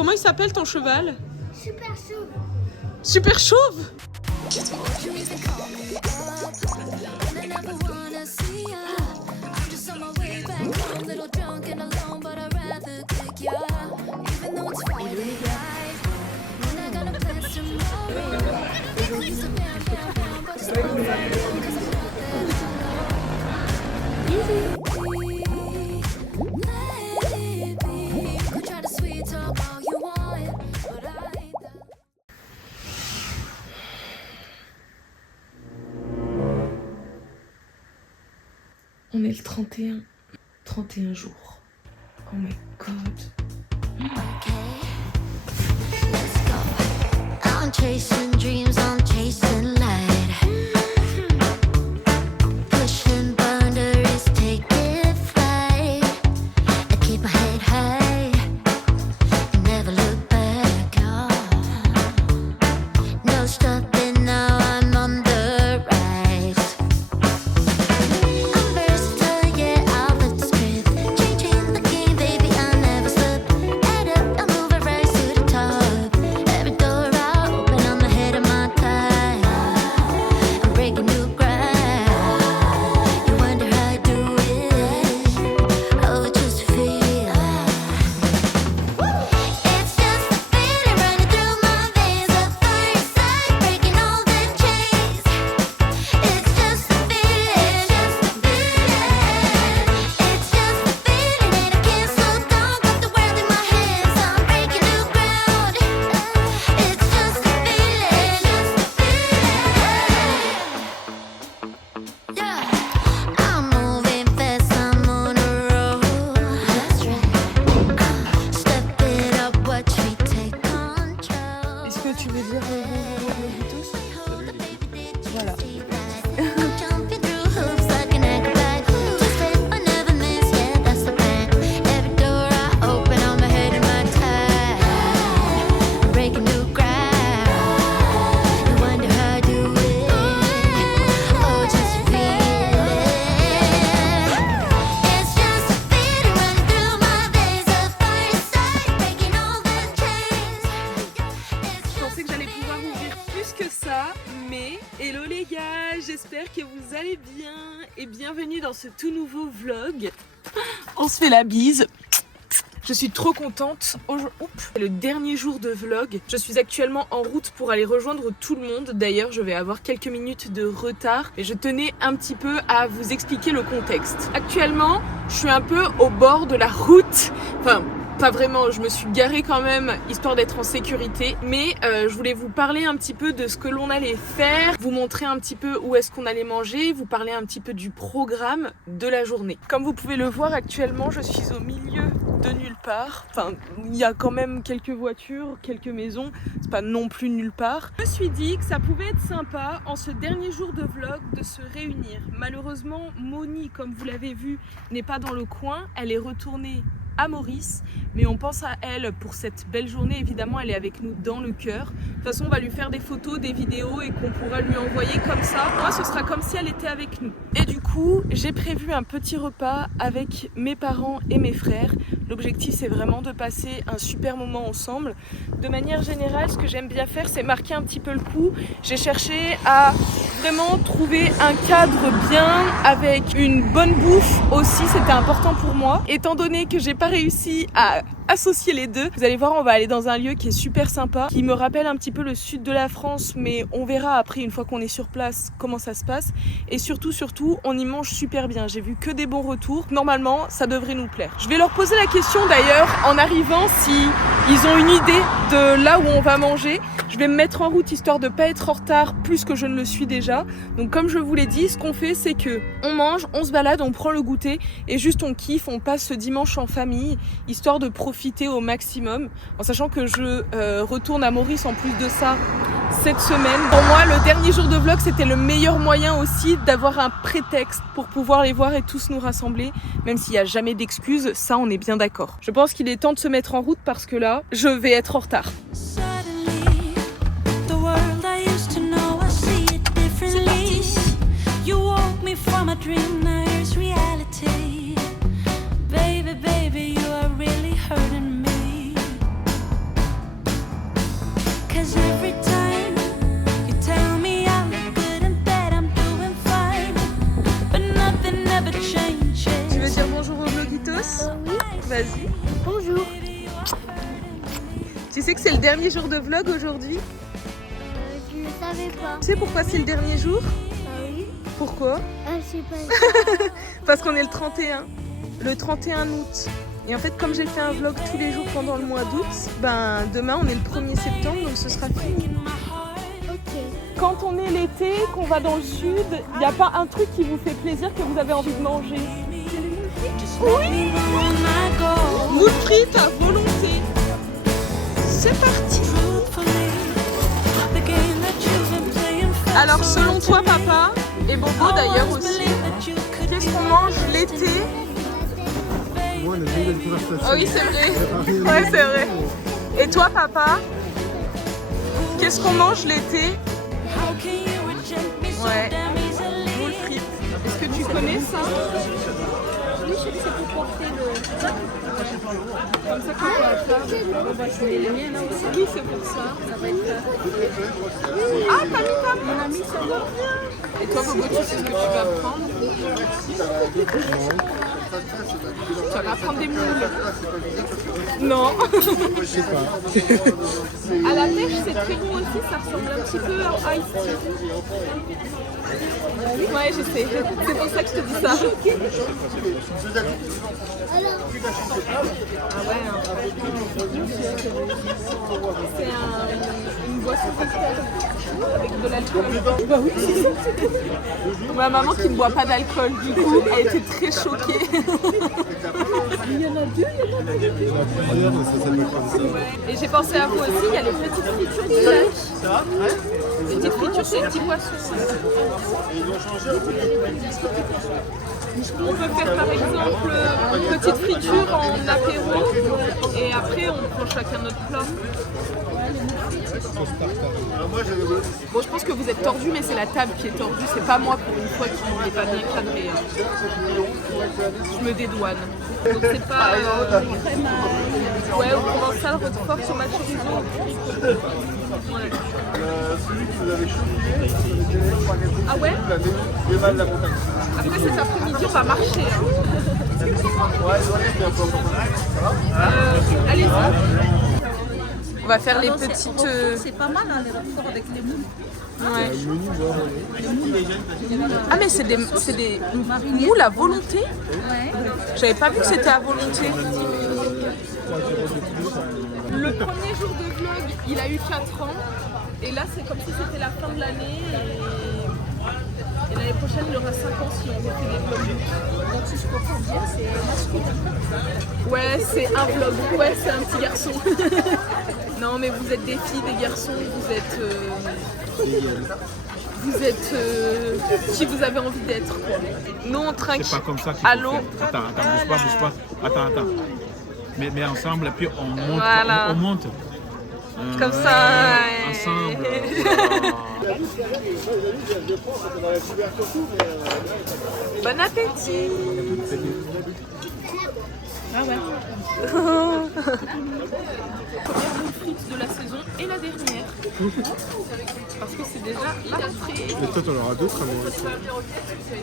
Comment il s'appelle ton cheval? Super chauve. Super chauve? On est le 31. 31 jours. Oh my god. I'm chasing dreams, I'm chasing light. Pushing boundaries, taking flight. I keep my head high, never look back. No stopping now, I'm on the rise. I'm versatile, yeah, I'll flip the script. Changing the game, baby, I'll never slip. Head up, I'll move it right to the top. Every door I open, I'm ahead of my time. I'm breaking new ground. You wonder how I do it. Oh, just feel. It's just a feeling running through my veins. At first sight, breaking all the chains. It's just a feeling, just a feeling. It's just a feeling, and I can't slow down. Got the world in my hands, I'm breaking new ground. It's just a feeling, yeah. I'm moving fast, I'm on a roll. That's right. Step it up, watch me take control. Est-ce que tu veux dire tous? Voilà. I'm jumping through hoops like an acrobat. Just step, I never miss, yeah, that's the plan. Every door I open, I'm ahead of my time. I'm breaking new ground. You wonder how I do it. Oh, just feel it. It's just a feeling running through my veins. At first sight, breaking all the chains. Je pensais que j'allais pouvoir ouvrir plus que ça, mais hello les gars, j'espère que vous allez bien et bienvenue dans ce tout nouveau vlog. On se fait la bise. Je suis trop contente. C'est le dernier jour de vlog. Je suis actuellement en route pour aller rejoindre tout le monde. D'ailleurs, je vais avoir quelques minutes de retard. Et je tenais un petit peu à vous expliquer le contexte. Actuellement, je suis un peu au bord de la route. Enfin, pas vraiment, je me suis garée quand même, histoire d'être en sécurité. Mais je voulais vous parler un petit peu de ce que l'on allait faire, vous montrer un petit peu où est-ce qu'on allait manger, vous parler un petit peu du programme de la journée. Comme vous pouvez le voir actuellement, je suis au milieu de nulle part. Enfin, il y a quand même quelques voitures, quelques maisons, c'est pas non plus nulle part. Je me suis dit que ça pouvait être sympa en ce dernier jour de vlog de se réunir. Malheureusement, Moni, comme vous l'avez vu, n'est pas dans le coin, elle est retournée à Maurice, mais on pense à elle pour cette belle journée. Évidemment, elle est avec nous dans le cœur. De toute façon, on va lui faire des photos, des vidéos et qu'on pourra lui envoyer comme ça. Moi, ce sera comme si elle était avec nous. Et du coup, j'ai prévu un petit repas avec mes parents et mes frères. L'objectif, c'est vraiment de passer un super moment ensemble. De manière générale, ce que j'aime bien faire, c'est marquer un petit peu le coup. J'ai cherché à vraiment trouver un cadre bien avec une bonne bouffe aussi. C'était important pour moi. Étant donné que j'ai pas réussi à associer les deux, vous allez voir, on va aller dans un lieu qui est super sympa, qui me rappelle un petit peu le sud de la France, mais on verra après, une fois qu'on est sur place, comment ça se passe. Et surtout, on y mange super bien. J'ai vu que des bons retours. Normalement, ça devrait nous plaire. Je vais leur poser la question d'ailleurs en arrivant si ils ont une idée de là où on va manger. Je vais me mettre en route histoire de pas être en retard plus que je ne le suis déjà. Donc comme je vous l'ai dit, ce qu'on fait, c'est que on mange, on se balade, on prend le goûter et juste on kiffe, on passe ce dimanche en famille, histoire de profiter au maximum, en sachant que je retourne à Maurice en plus de ça cette semaine. Pour moi, le dernier jour de vlog, c'était le meilleur moyen aussi d'avoir un prétexte pour pouvoir les voir et tous nous rassembler, même s'il n'y a jamais d'excuses, ça on est bien d'accord. Je pense qu'il est temps de se mettre en route parce que là, je vais être en retard. Suddenly, the world I used to know, I see it differently. You woke me from a dream, now here's reality. Baby, baby, you are really hurting me. Tu sais que c'est le dernier jour de vlog aujourd'hui? Je ne savais pas. Tu sais pourquoi c'est le dernier jour? Ah oui? Pourquoi? Ah, je sais pas. Parce qu'on est le 31. Le 31 août. Et en fait, comme j'ai fait un vlog tous les jours pendant le mois d'août, ben demain on est le 1er septembre, donc ce sera fini. Ok. Quand on est l'été, qu'on va dans le sud, il n'y a pas un truc qui vous fait plaisir que vous avez envie de manger? Oui! Moules frites à volonté. C'est parti. Alors selon toi papa, et Bobo d'ailleurs aussi, qu'est-ce qu'on mange l'été? Moi, on a déjà eu une conversation. Oh oui c'est vrai. Ouais c'est vrai. Et toi papa, qu'est-ce qu'on mange l'été? Ouais. Moules frites. Est-ce que tu connais ça? Oui, je sais que c'est pour porter le... Comme ça qu'on peut la faire. Oui, c'est pour ça. Ça va être... Ah, t'as mis ta main. Et toi, Bobo, tu sais ce que tu vas prendre? Tu vas prendre des moules. Non. Je sais pas. À la pêche, c'est très bon aussi. Ça ressemble un petit peu à Ice Tea. Ouais, je sais. C'est pour ça que je te dis ça. Ah ouais, c'est une boisson avec de l'alcool. Bah oui, c'est ça. Ma maman qui ne boit pas d'alcool, du coup, elle était très choquée. Il y en a deux, Ça s'appelle comme ça. Et j'ai pensé à vous aussi, il y a les petites fritures du lac. Les petites fritures, c'est les petits poissons. On peut faire par exemple une petite friture en apéro et après on prend chacun notre plat. Bon, je pense que vous êtes tordus, mais c'est la table qui est tordue, c'est pas moi pour une fois qui n'est pas bien cadré. Je me dédouane. Donc c'est pas ouais, au provençal, roquefort, tomate chorizo. Ouais. Celui que vous avez chauffé, Ah ouais? les balles de la montagne. Après cet après-midi, on va marcher. Allez-y. On va faire les petites... C'est pas mal hein, les rapports avec les moules. Ouais. Ah mais c'est des moules à volonté? Ouais. J'avais pas vu que c'était à volonté. Le premier jour de vlog, il a eu 4 ans. Et là, c'est comme si c'était la fin de l'année. Et l'année prochaine, il aura 5 ans si on refait des vlogs. Donc si je comprends bien, c'est masculin. Ouais, c'est un vlog. Ouais, c'est un petit garçon. Non, mais vous êtes des filles, des garçons. Vous êtes qui vous avez envie d'être, quoi. Nous, on trinque. C'est pas comme ça qu'il faut Allô? faire. Attends, bouge pas. Attends. Mais ensemble, et puis on monte. Voilà. On monte. Comme ça. Ensemble. Bon appétit. Ah ouais. Première boule frite de la saison et la dernière. Parce que c'est déjà la rentrée. Mais toi, t'en auras d'autres à manger.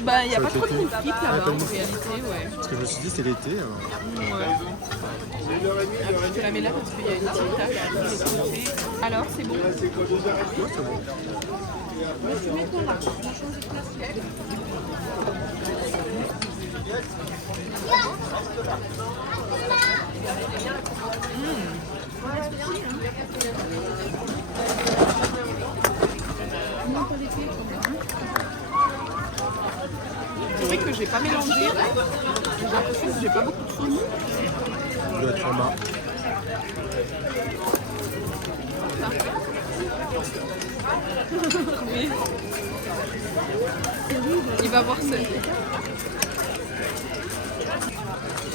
Bah, il n'y a pas Ça, trop de l'été. boule frite là-bas en tellement. réalité, ouais. Parce que je me suis dit, c'est l'été. Alors. Ouais. Je te la mets là parce qu'il y a une petite tache de côté. Alors, c'est bon? C'est vrai que j'ai pas mélangé. J'ai l'impression que j'ai pas beaucoup de sauce. Il doit être en bas. Oui. Il va voir ça.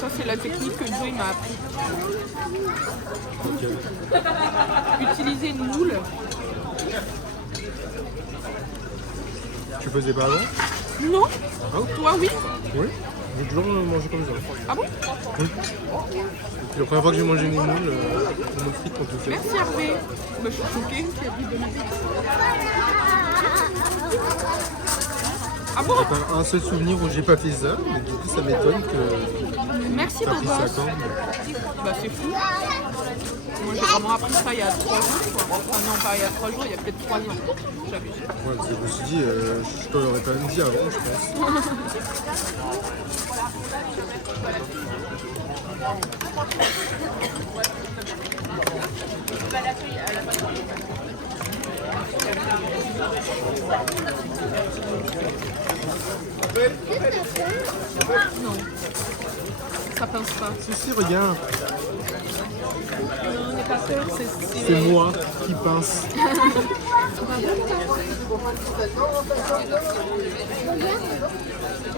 Ça, c'est la technique que Joey m'a appris. Utiliser une moule. Tu faisais pas avant? Non. Ah oui? Toi, oui. Oui. J'ai toujours mangé comme ça. Ah bon? Oui. C'est la première fois que j'ai mangé une moule frite en tout cas. Merci Hervé. Bah, je suis choquée. Ah bon? C'est un seul souvenir où j'ai pas fait ça, mais du coup ça m'étonne que Merci t'as pris Bobo. 5 ans. Bah c'est fou. Moi j'ai vraiment appris ça il y a 3 jours, quoi. Enfin non, pas il y a 3 jours, il y a peut-être 3 ans. J'abuse. Ouais, parce que je me suis dit, je te l'aurais quand même dit avant, je pense. Non, ça pince pas. Si, regarde, Non, n'aie pas peur, c'est stylé. c'est moi qui pince.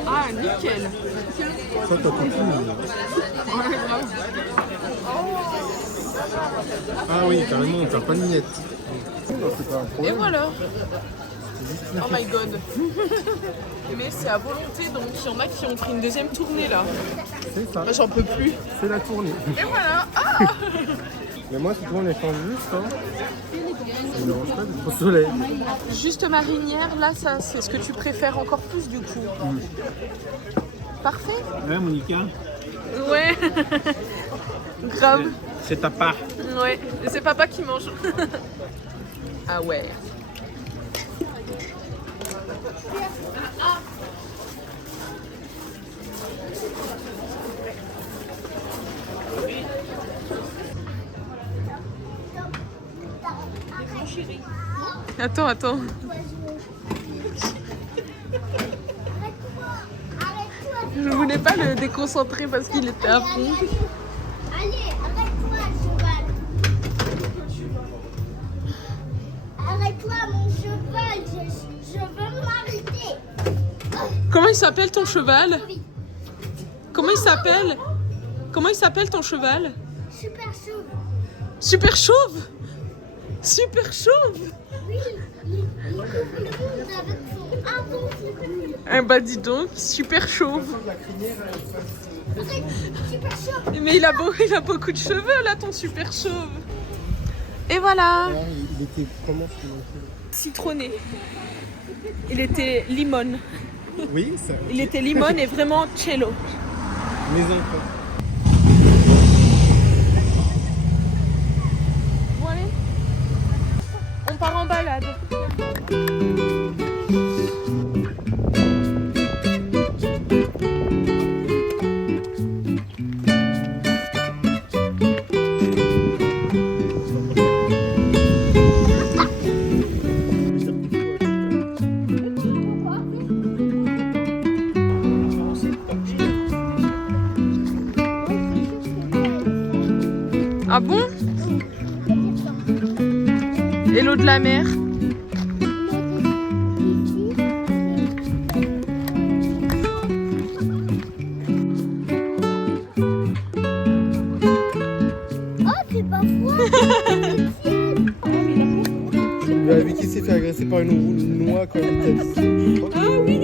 Ah, nickel. Ça, t'as compris. Ouais, grave. Ah oui, carrément, on perd pas de miette. C'est pas un Et problème. voilà. Oh my god. Mais c'est à volonté, donc il y en a qui ont pris une deuxième tournée là. C'est ça, Moi, j'en peux plus. c'est la tournée. Et voilà. Ah, Mais moi, si tu vois, on échange juste, hein. Ça me dérange pas d'être au soleil. juste marinière, là, ça, c'est ce que tu préfères encore plus du coup. Parfait. Ouais, Monica, Ouais. Grave. c'est ta part. Ouais. Et c'est papa qui mange. Ah ouais. Attends, attends. Je voulais pas le déconcentrer parce qu'il était à fond. Allez, arrête-toi, cheval. Arrête-toi, mon cheval. Je veux m'arrêter. Comment il s'appelle ton cheval? Comment il s'appelle? Comment il s'appelle ton cheval? Super chaud. Super chauve? Super chauve? Oui, il couvre le monde avec son invincible. Eh bah dis donc, super chauve. Arrête, super chaud. Mais il a beaucoup de cheveux là, ton super chauve. Et voilà. Il était comment Citronné. Il était limone. Oui, ça. Il était limone et vraiment cello. Maison, quoi. Bon allez. On part en balade. Ah bon? Et l'eau de la mer? Oh, c'est pas froid. Lui qui s'est fait agresser par une noix quand il était petit. Ah oui.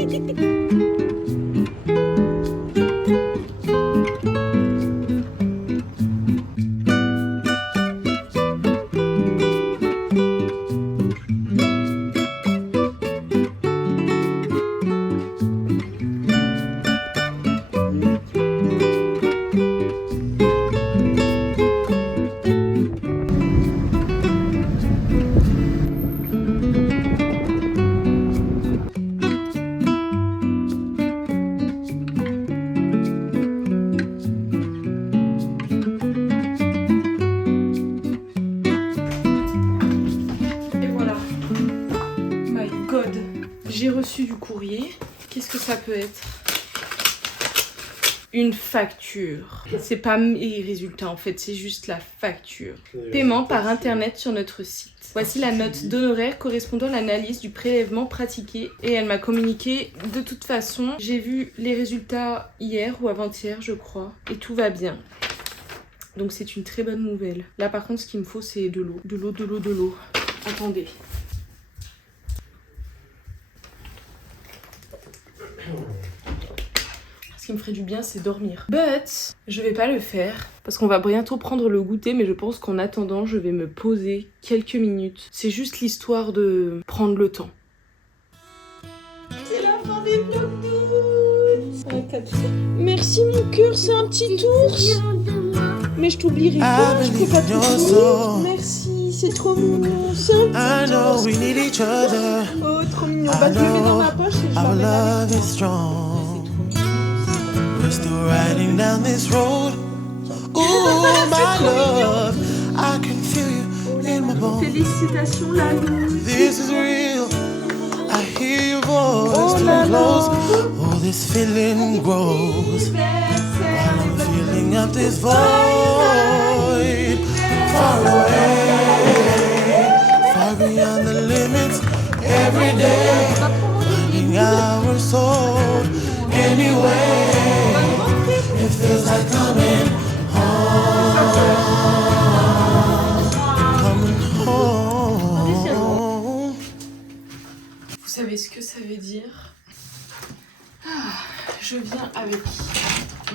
J'ai reçu du courrier. Qu'est-ce que ça peut être? Une facture. C'est pas mes résultats en fait, c'est juste la facture. Paiement par internet sur notre site. Voici la note d'honoraires correspondant à l'analyse du prélèvement pratiqué et elle m'a communiqué. De toute façon, j'ai vu les résultats hier ou avant-hier je crois et tout va bien. Donc c'est une très bonne nouvelle. Là par contre ce qu'il me faut c'est de l'eau. De l'eau, de l'eau, de l'eau. Attendez. Ce qui me ferait du bien c'est dormir. But je vais pas le faire parce qu'on va bientôt prendre le goûter, mais je pense qu'en attendant je vais me poser quelques minutes. C'est juste l'histoire de prendre le temps. C'est la fin des vlogs. Merci mon cœur, c'est un petit ours. Mais je t'oublierai pas, je peux pas t'oublier. Merci, c'est trop mignon. C'est un petit ours. we need each other. Oh, trop mignon. Bah, je le mets dans ma poche et je Our l'emmène avec. love is strong. We're still riding down this road. Ooh, my love, I can feel you in my bones. Félicitations, Lalou. This is real. I hear your voice too close. Oh, this feeling grows. I'm feeling up this void. Far away, far beyond the limits. Every day, finding our soul. Anyway, it feels like coming home. Coming home. Vous savez ce que ça veut dire? Je viens avec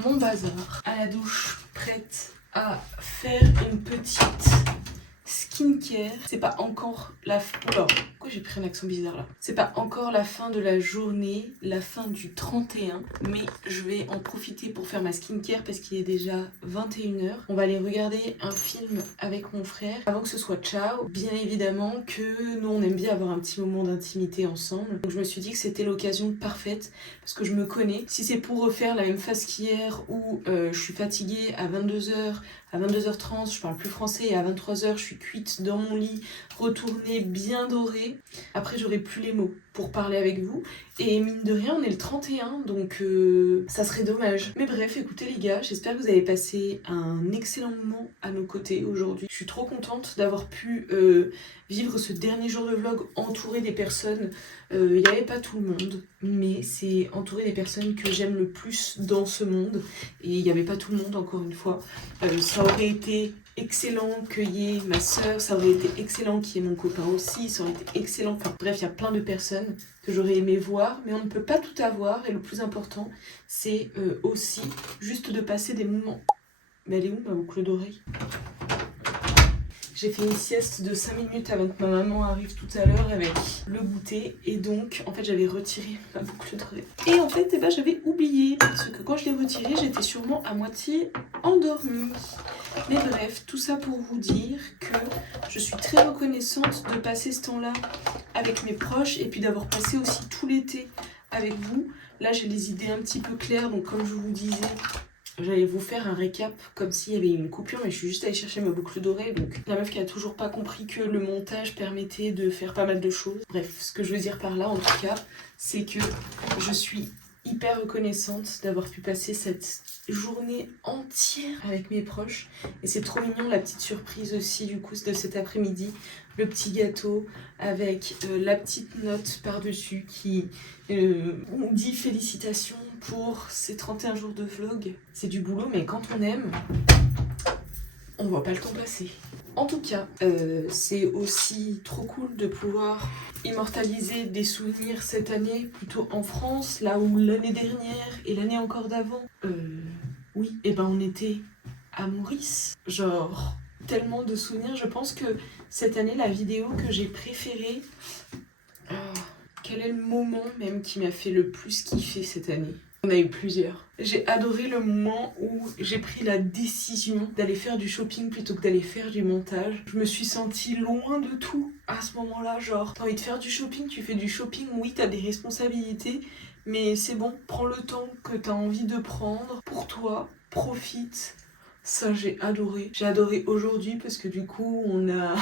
mon bazar à la douche, prête à faire une petite skincare. C'est pas encore la fin. Oula, pourquoi j'ai pris un accent bizarre là? C'est pas encore la fin de la journée, la fin du 31, mais je vais en profiter pour faire ma skincare parce qu'il est déjà 21h. On va aller regarder un film avec mon frère avant que ce soit ciao. Bien évidemment que nous on aime bien avoir un petit moment d'intimité ensemble. Donc je me suis dit que c'était l'occasion parfaite parce que je me connais. Si c'est pour refaire la même phase qu'hier où je suis fatiguée à 22h, à 22h30, je parle plus français et à 23h, je suis cuite dans mon lit, retournée, bien dorée. Après, j'aurai plus les mots pour parler avec vous. Et mine de rien, on est le 31, donc ça serait dommage. Mais bref, écoutez les gars, j'espère que vous avez passé un excellent moment à nos côtés aujourd'hui. Je suis trop contente d'avoir pu vivre ce dernier jour de vlog entouré des personnes. Il n'y avait pas tout le monde, mais c'est entouré des personnes que j'aime le plus dans ce monde. Et il n'y avait pas tout le monde, encore une fois. Ça aurait été excellent qu'il y ait ma soeur, ça aurait été excellent qu'il y ait mon copain aussi, ça aurait été excellent. Enfin bref, il y a plein de personnes que j'aurais aimé voir, mais on ne peut pas tout avoir. Et le plus important, c'est aussi juste de passer des moments. Mais elle est où ma boucle d'oreille? J'ai fait une sieste de 5 minutes avant que ma maman arrive tout à l'heure avec le goûter. Et donc, en fait, j'avais retiré ma boucle d'oreille. Et en fait, j'avais oublié. Parce que quand je l'ai retirée, j'étais sûrement à moitié endormie. Mais bref, tout ça pour vous dire que je suis très reconnaissante de passer ce temps-là avec mes proches. Et puis d'avoir passé aussi tout l'été avec vous. Là, j'ai les idées un petit peu claires. Donc, comme je vous disais... J'allais vous faire un récap comme s'il y avait une coupure, mais je suis juste allée chercher ma boucle d'oreille. Donc la meuf qui a toujours pas compris que le montage permettait de faire pas mal de choses. Bref, ce que je veux dire par là en tout cas, c'est que je suis hyper reconnaissante d'avoir pu passer cette journée entière avec mes proches. Et c'est trop mignon la petite surprise aussi du coup de cet après-midi. Le petit gâteau avec la petite note par-dessus qui dit félicitations pour ces 31 jours de vlog. C'est du boulot, mais quand on aime, on voit pas le temps passer. En tout cas, c'est aussi trop cool de pouvoir immortaliser des souvenirs cette année, plutôt en France, là où l'année dernière et l'année encore d'avant, oui, et ben on était à Maurice. Genre, tellement de souvenirs. Je pense que cette année, la vidéo que j'ai préférée... quel est le moment même qui m'a fait le plus kiffer cette année? On a eu plusieurs. J'ai adoré le moment où j'ai pris la décision d'aller faire du shopping plutôt que d'aller faire du montage. Je me suis sentie loin de tout à ce moment-là. Genre, t'as envie de faire du shopping, tu fais du shopping, oui, t'as des responsabilités, mais c'est bon, prends le temps que t'as envie de prendre pour toi, profite. Ça, j'ai adoré. J'ai adoré aujourd'hui parce que du coup, on a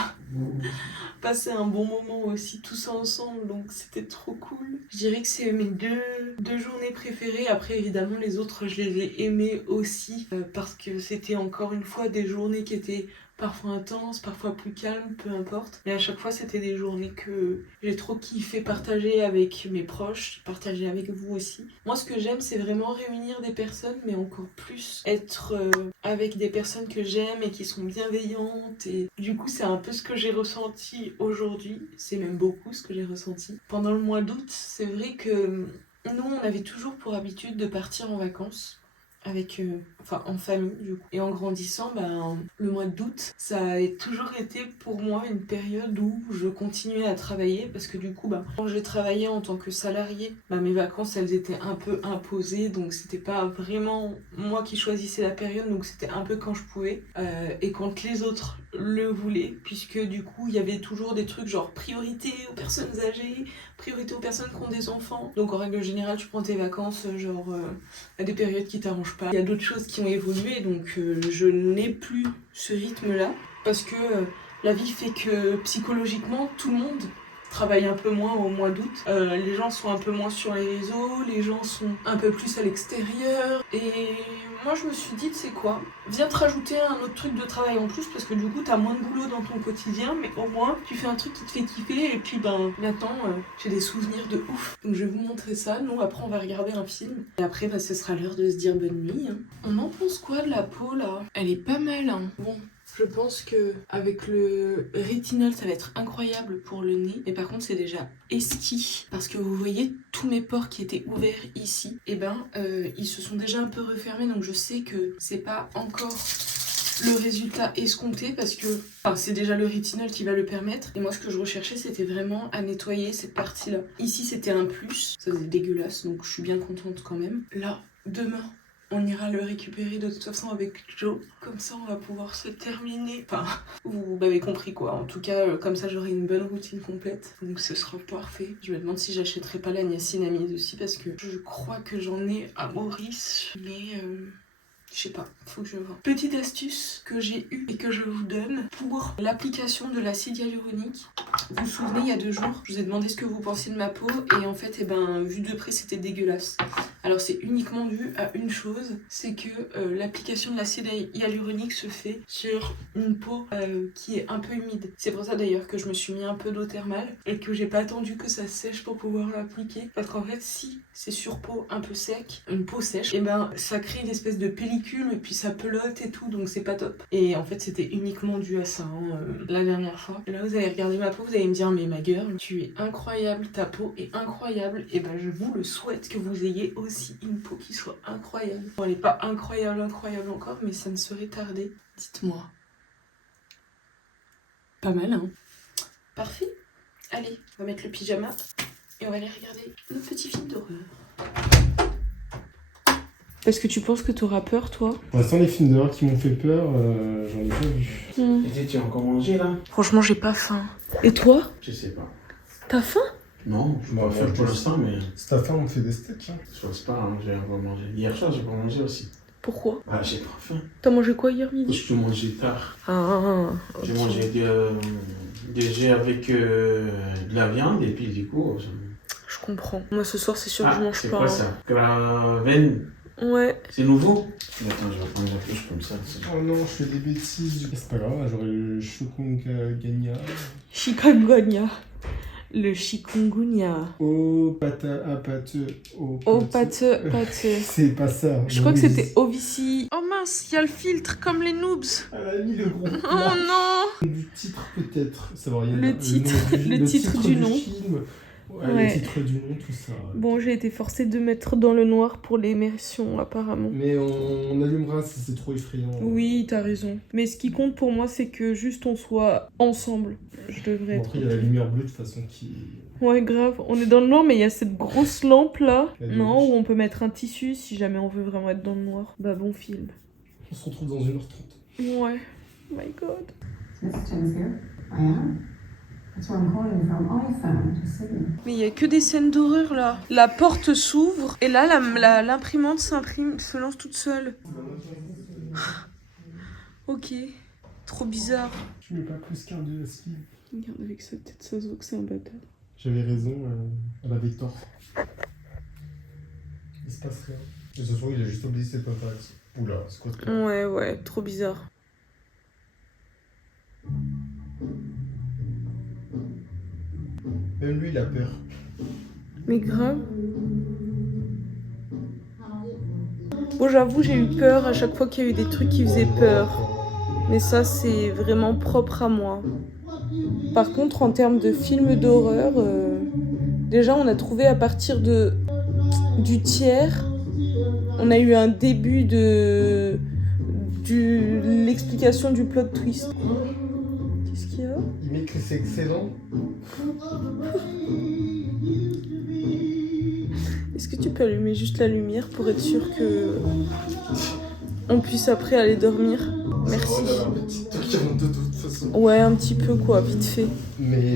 passé un bon moment aussi tous ensemble, donc c'était trop cool. Je dirais que c'est mes deux journées préférées. Après, évidemment, les autres, je les ai aimées aussi parce que c'était encore une fois des journées qui étaient parfois intenses, parfois plus calmes, peu importe. Mais à chaque fois, c'était des journées que j'ai trop kiffé partager avec mes proches, partager avec vous aussi. Moi, ce que j'aime, c'est vraiment réunir des personnes, mais encore plus être avec des personnes que j'aime et qui sont bienveillantes. Et du coup, c'est un peu ce que j'ai ressenti aujourd'hui. C'est même beaucoup ce que j'ai ressenti. Pendant le mois d'août, c'est vrai que nous, on avait toujours pour habitude de partir en vacances avec, en famille du coup. Et en grandissant, le mois d'août, ça a toujours été pour moi une période où je continuais à travailler parce que du coup, quand j'ai travaillé en tant que salariée, mes vacances elles étaient un peu imposées, donc c'était pas vraiment moi qui choisissais la période, donc c'était un peu quand je pouvais et quand les autres le voulaient, puisque du coup il y avait toujours des trucs genre priorité aux personnes âgées, priorité aux personnes qui ont des enfants. Donc en règle générale, tu prends tes vacances à des périodes qui t'arrangent pas. Il y a d'autres choses qui ont évolué, donc je n'ai plus ce rythme-là parce que la vie fait que psychologiquement, tout le monde travaille un peu moins au mois d'août. Les gens sont un peu moins sur les réseaux, les gens sont un peu plus à l'extérieur. Et moi, je me suis dit, tu sais quoi, viens te rajouter un autre truc de travail en plus parce que du coup, t'as moins de boulot dans ton quotidien, mais au moins, tu fais un truc qui te fait kiffer. Et puis, maintenant, j'ai des souvenirs de ouf. Donc, je vais vous montrer ça. Nous, après, on va regarder un film. Et après, ce sera l'heure de se dire bonne nuit. On en pense quoi de la peau, là? Elle est pas mal, hein. Bon. Je pense que avec le rétinol, ça va être incroyable pour le nez. Mais par contre, c'est déjà esquis. Parce que vous voyez, tous mes pores qui étaient ouverts ici, ils se sont déjà un peu refermés. Donc je sais que c'est pas encore le résultat escompté parce que c'est déjà le rétinol qui va le permettre. Et moi, ce que je recherchais, c'était vraiment à nettoyer cette partie-là. Ici, c'était un plus. Ça faisait dégueulasse, donc je suis bien contente quand même. Là, demain, on ira le récupérer de toute façon avec Joe. Comme ça, on va pouvoir se terminer. Vous m'avez compris quoi. En tout cas, comme ça, j'aurai une bonne routine complète. Donc, ce sera parfait. Je me demande si j'achèterai pas la niacinamide aussi parce que je crois que j'en ai à Maurice. Mais je sais pas, faut que je vois. Petite astuce que j'ai eue et que je vous donne pour l'application de l'acide hyaluronique. Vous vous souvenez, il y a 2 jours, je vous ai demandé ce que vous pensiez de ma peau et en fait, vu de près, c'était dégueulasse. Alors c'est uniquement dû à une chose, c'est que l'application de l'acide hyaluronique se fait sur une peau qui est un peu humide. C'est pour ça d'ailleurs que je me suis mis un peu d'eau thermale et que j'ai pas attendu que ça sèche pour pouvoir l'appliquer. Parce qu'en fait, si c'est sur peau un peu sec, une peau sèche, ça crée une espèce de pellicule et puis ça pelote et tout, donc c'est pas top. Et en fait, c'était uniquement dû à ça la dernière fois. Et là, vous allez regarder ma peau, vous allez me dire, mais ma girl, tu es incroyable, ta peau est incroyable. Et je vous le souhaite que vous ayez aussi une peau qui soit incroyable. Bon, elle est pas incroyable encore, mais ça ne serait tardé. Dites-moi. Pas mal, hein? Parfait. Allez, on va mettre le pyjama et on va aller regarder nos petits films d'horreur. Parce que tu penses que t'auras peur, toi? Pour l'instant, les films d'horreur qui m'ont fait peur, j'en ai pas vu. Et tu as encore mangé là? Franchement, j'ai pas faim. Et toi? Je sais pas. T'as faim? Non, je vais pas faire pour l'instant, mais Si ta femme, on fait des steaks. Hein. je pense pas, j'ai encore mangé. Hier soir, j'ai pas mangé aussi. Pourquoi? J'ai pas faim. T'as mangé quoi hier midi? Parce que je mangeais tard. Ok. J'ai mangé des œufs avec de la viande et puis du coup... Je comprends. Moi, ce soir, c'est sûr que je mange c'est pas. quoi ça? Gravenne? Ouais. C'est nouveau? Attends, je vais prendre la touche comme ça. Oh non, je fais des bêtises. C'est pas grave, j'aurai le chikungunya. Chikungunya. Le chikungunya. Oh, pâteux. Oh, pâteux. C'est pas ça. Je crois que c'était Ovici. Oh mince, il y a le filtre comme les noobs. Elle a mis le gros Oh plan non. du titre peut-être. Ça va rien Le dire. titre, le titre du nom. Film. Ouais, Ouais. le titre du nom, tout ça. Bon, j'ai été forcée de mettre dans le noir pour l'immersion, apparemment. Mais on allumera si c'est trop effrayant. Oui, t'as raison. Mais ce qui compte pour moi, c'est que juste on soit ensemble. Je devrais Bon, être. après, il y a la lumière bleue de toute façon qui... Ouais, grave. On est dans le noir, mais il y a cette grosse lampe là. La lumière. Non, où on peut mettre un tissu si jamais on veut vraiment être dans le noir. Bah, bon film. On se retrouve dans 1h30. Ouais. Oh my god. Mr. Timms here. I am. That's where I'm calling from. I found a signal. Mais il y a que des scènes d'horreur là. La porte s'ouvre et là l'imprimante se lance toute seule. Ok. Trop bizarre. Je mets pas plus qu'un de la sleeve. Regarde avec sa tête, ça se voit que c'est un bâtard. J'avais raison, elle avait tort. Il se passe rien. Et ce soir, il a juste oublié cette interaction. Oula, c'est quoi ce truc? Ouais, trop bizarre. Même lui, il a peur. Mais grave. Bon, j'avoue, j'ai eu peur à chaque fois qu'il y a eu des trucs qui faisaient peur. Mais ça, c'est vraiment propre à moi. Par contre, en termes de films d'horreur, déjà, on a trouvé à partir du tiers On a eu un début de l'explication du plot twist. Qu'est-ce qu'il y a? Il met que c'est excellent. Est-ce que tu peux allumer juste la lumière pour être sûr que on puisse après aller dormir? Merci. On a un petit truc avant de toute façon. Ouais, un petit peu quoi, vite fait. Mais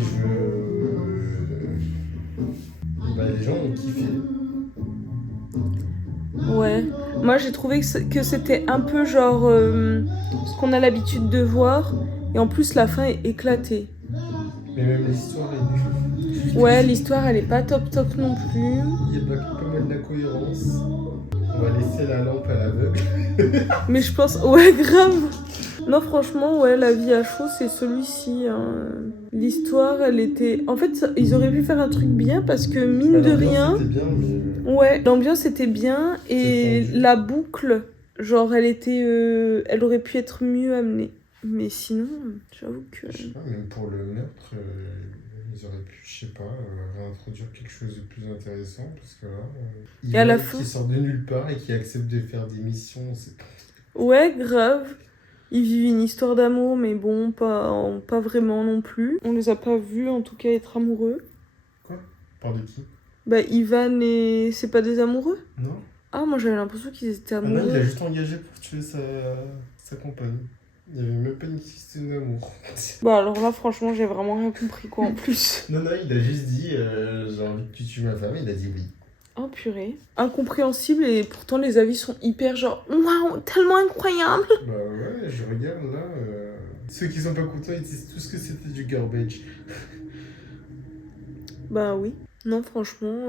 les gens ont kiffé. Ouais. Moi j'ai trouvé que c'était un peu genre ce qu'on a l'habitude de voir. Et en plus la fin est éclatée. Mais même l'histoire est nulle. Ouais, l'histoire elle est pas top non plus. Il y a pas mal d'incohérences. On va laisser la lampe à l'aveugle. Mais je pense, ouais, grave. Non, franchement, ouais, La vie à chaud, c'est celui-ci. Hein. L'histoire, elle était... En fait, ils auraient pu faire un truc bien parce que, mine de rien... C'était bien, mais... Ouais, l'ambiance était bien et la boucle, genre, elle était... elle aurait pu être mieux amenée. Mais sinon, j'avoue que... Je sais pas, même pour le meurtre, ils auraient pu, je sais pas, réintroduire quelque chose de plus intéressant. Parce que là, et à la fin... qui sort de nulle part et qui accepte de faire des missions, c'est... Ouais, grave. Ils vivent une histoire d'amour, mais bon, pas vraiment non plus. On les a pas vus, en tout cas, être amoureux. Quoi? Parle de qui? Bah, Ivan et... C'est pas des amoureux? Non. Ah, moi, j'avais l'impression qu'ils étaient amoureux. Ah non, il a juste engagé pour tuer sa compagne. Il n'y avait même pas une histoire d'amour. Bah, alors là, franchement, j'ai vraiment rien compris, quoi, en plus. Non, il a juste dit j'ai envie que tu tues ma femme. Il a dit oui. Oh, purée. Incompréhensible, et pourtant, les avis sont hyper genre... Waouh, tellement incroyable. Bah ouais, je regarde là. Ceux qui sont pas contents, ils disent tous que c'était du garbage. Bah oui. Non, franchement...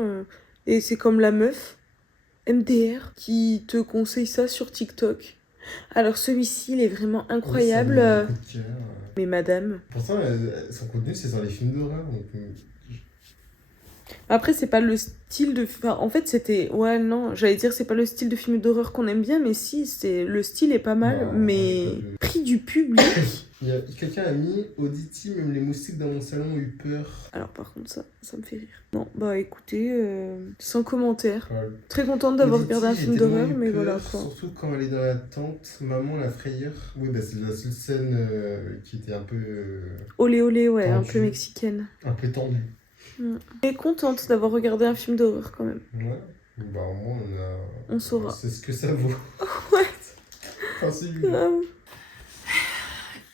Et c'est comme la meuf, MDR, qui te conseille ça sur TikTok. Alors celui-ci, il est vraiment incroyable. Ouais, ça me met un coup de cœur. Mais madame... Pourtant, son contenu, c'est dans les films d'horreur. Donc... Après, c'est pas le style de... Enfin, en fait, c'était... Ouais, non, j'allais dire c'est pas le style de film d'horreur qu'on aime bien, mais si, le style est pas mal, Bah, mais... Prix du public. Quelqu'un a mis Auditi, même les moustiques dans mon salon ont eu peur. Alors par contre, ça me fait rire. Non, bah écoutez, sans commentaire. Ouais. Très contente d'avoir Auditi, regardé un j'ai film tellement d'horreur, eu mais peur, voilà quoi. Surtout quand elle est dans la tente, maman la frayeur. Oui, bah c'est la seule scène qui était un peu... Olé olé, ouais, un tendue. peu mexicaine. Un peu tendue. Et contente d'avoir regardé un film d'horreur quand même. Ouais. Bah au moins On saura. C'est ce que ça vaut. Ouais. Enfin, c'est Grave.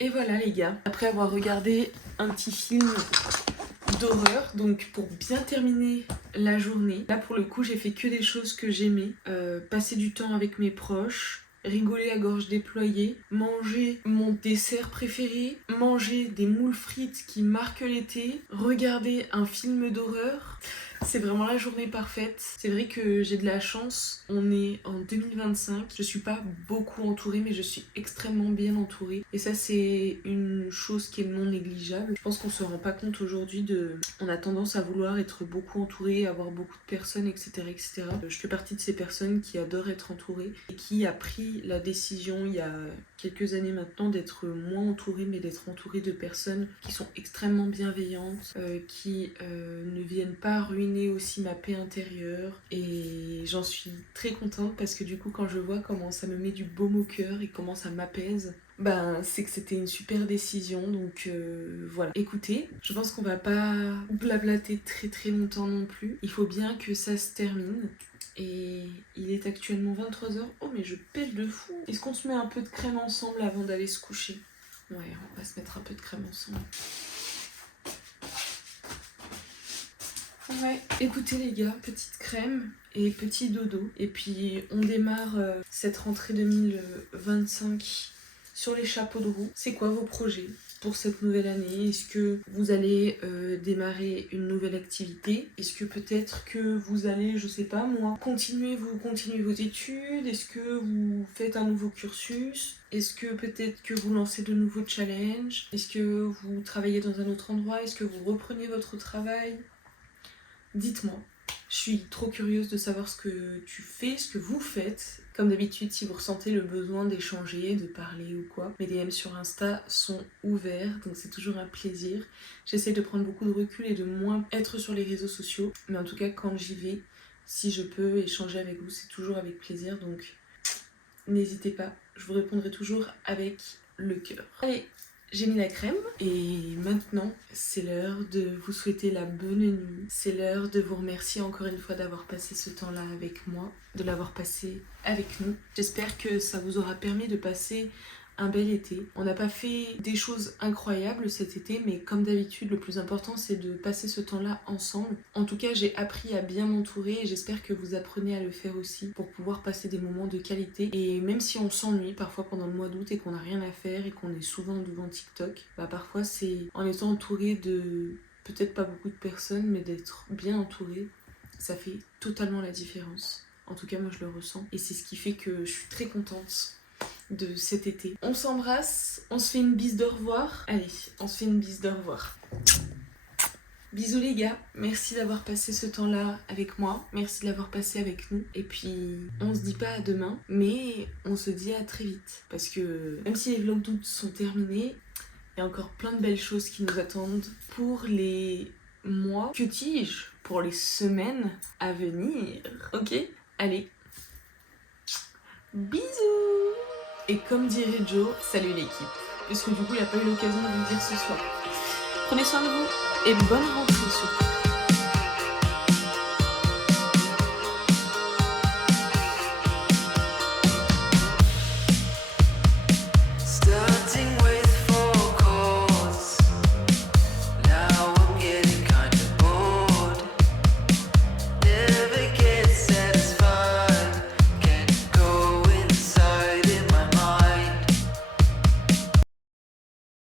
Et voilà les gars, après avoir regardé un petit film d'horreur, donc pour bien terminer la journée, là pour le coup j'ai fait que des choses que j'aimais, passer du temps avec mes proches, rigoler à gorge déployée, manger mon dessert préféré, manger des moules frites qui marquent l'été, regarder un film d'horreur. C'est vraiment la journée parfaite. C'est vrai que j'ai de la chance. On est en 2025. Je suis pas beaucoup entourée, mais je suis extrêmement bien entourée. Et ça, c'est une chose qui est non négligeable. Je pense qu'on se rend pas compte aujourd'hui de... On a tendance à vouloir être beaucoup entouré, avoir beaucoup de personnes, etc., etc. Je fais partie de ces personnes qui adorent être entourées et qui a pris la décision il y a quelques années maintenant d'être moins entourée, mais d'être entourée de personnes qui sont extrêmement bienveillantes, qui ne viennent pas ruiner aussi ma paix intérieure, et j'en suis très contente parce que du coup quand je vois comment ça me met du baume au cœur et comment ça m'apaise, ben c'est que c'était une super décision. Donc voilà. Écoutez, je pense qu'on va pas blablater très très longtemps non plus, il faut bien que ça se termine. Et il est actuellement 23h. Oh mais je pèle de fou. Est-ce qu'on se met un peu de crème ensemble avant d'aller se coucher? Ouais, on va se mettre un peu de crème ensemble. Ouais, écoutez les gars, petite crème et petit dodo. Et puis on démarre cette rentrée 2025 sur les chapeaux de roue. C'est quoi vos projets pour cette nouvelle année? Est-ce que vous allez démarrer une nouvelle activité? Est-ce que peut-être que vous allez, je sais pas moi, continuer vos études? Est-ce que vous faites un nouveau cursus? Est-ce que peut-être que vous lancez de nouveaux challenges? Est-ce que vous travaillez dans un autre endroit? Est-ce que vous reprenez votre travail? Dites-moi, je suis trop curieuse de savoir ce que tu fais, ce que vous faites. Comme d'habitude, si vous ressentez le besoin d'échanger, de parler ou quoi, mes DM sur Insta sont ouverts, donc c'est toujours un plaisir. J'essaie de prendre beaucoup de recul et de moins être sur les réseaux sociaux, mais en tout cas quand j'y vais, si je peux échanger avec vous, c'est toujours avec plaisir, donc n'hésitez pas, je vous répondrai toujours avec le cœur. Allez, j'ai mis la crème et maintenant c'est l'heure de vous souhaiter la bonne nuit. C'est l'heure de vous remercier encore une fois d'avoir passé ce temps-là avec moi, de l'avoir passé avec nous. J'espère que ça vous aura permis de passer un bel été. On n'a pas fait des choses incroyables cet été, mais comme d'habitude, le plus important c'est de passer ce temps-là ensemble. En tout cas, j'ai appris à bien m'entourer et j'espère que vous apprenez à le faire aussi pour pouvoir passer des moments de qualité. Et même si on s'ennuie parfois pendant le mois d'août et qu'on n'a rien à faire et qu'on est souvent devant TikTok, bah parfois c'est en étant entouré de peut-être pas beaucoup de personnes, mais d'être bien entouré, ça fait totalement la différence. En tout cas, moi je le ressens et c'est ce qui fait que je suis très contente de cet été. On s'embrasse, on se fait une bise de revoir. Allez, on se fait une bise de revoir. Bisous les gars, merci d'avoir passé ce temps-là avec moi, merci de l'avoir passé avec nous. Et puis, on se dit pas à demain, mais on se dit à très vite. Parce que même si les vlogs d'août sont terminés, il y a encore plein de belles choses qui nous attendent pour les mois, que dis-je, pour les semaines à venir. Ok ? Allez, bisous. Et comme dirait Joe, salut l'équipe. Parce que du coup, il n'a pas eu l'occasion de vous le dire ce soir. Prenez soin de vous et bonne rentrée surtout.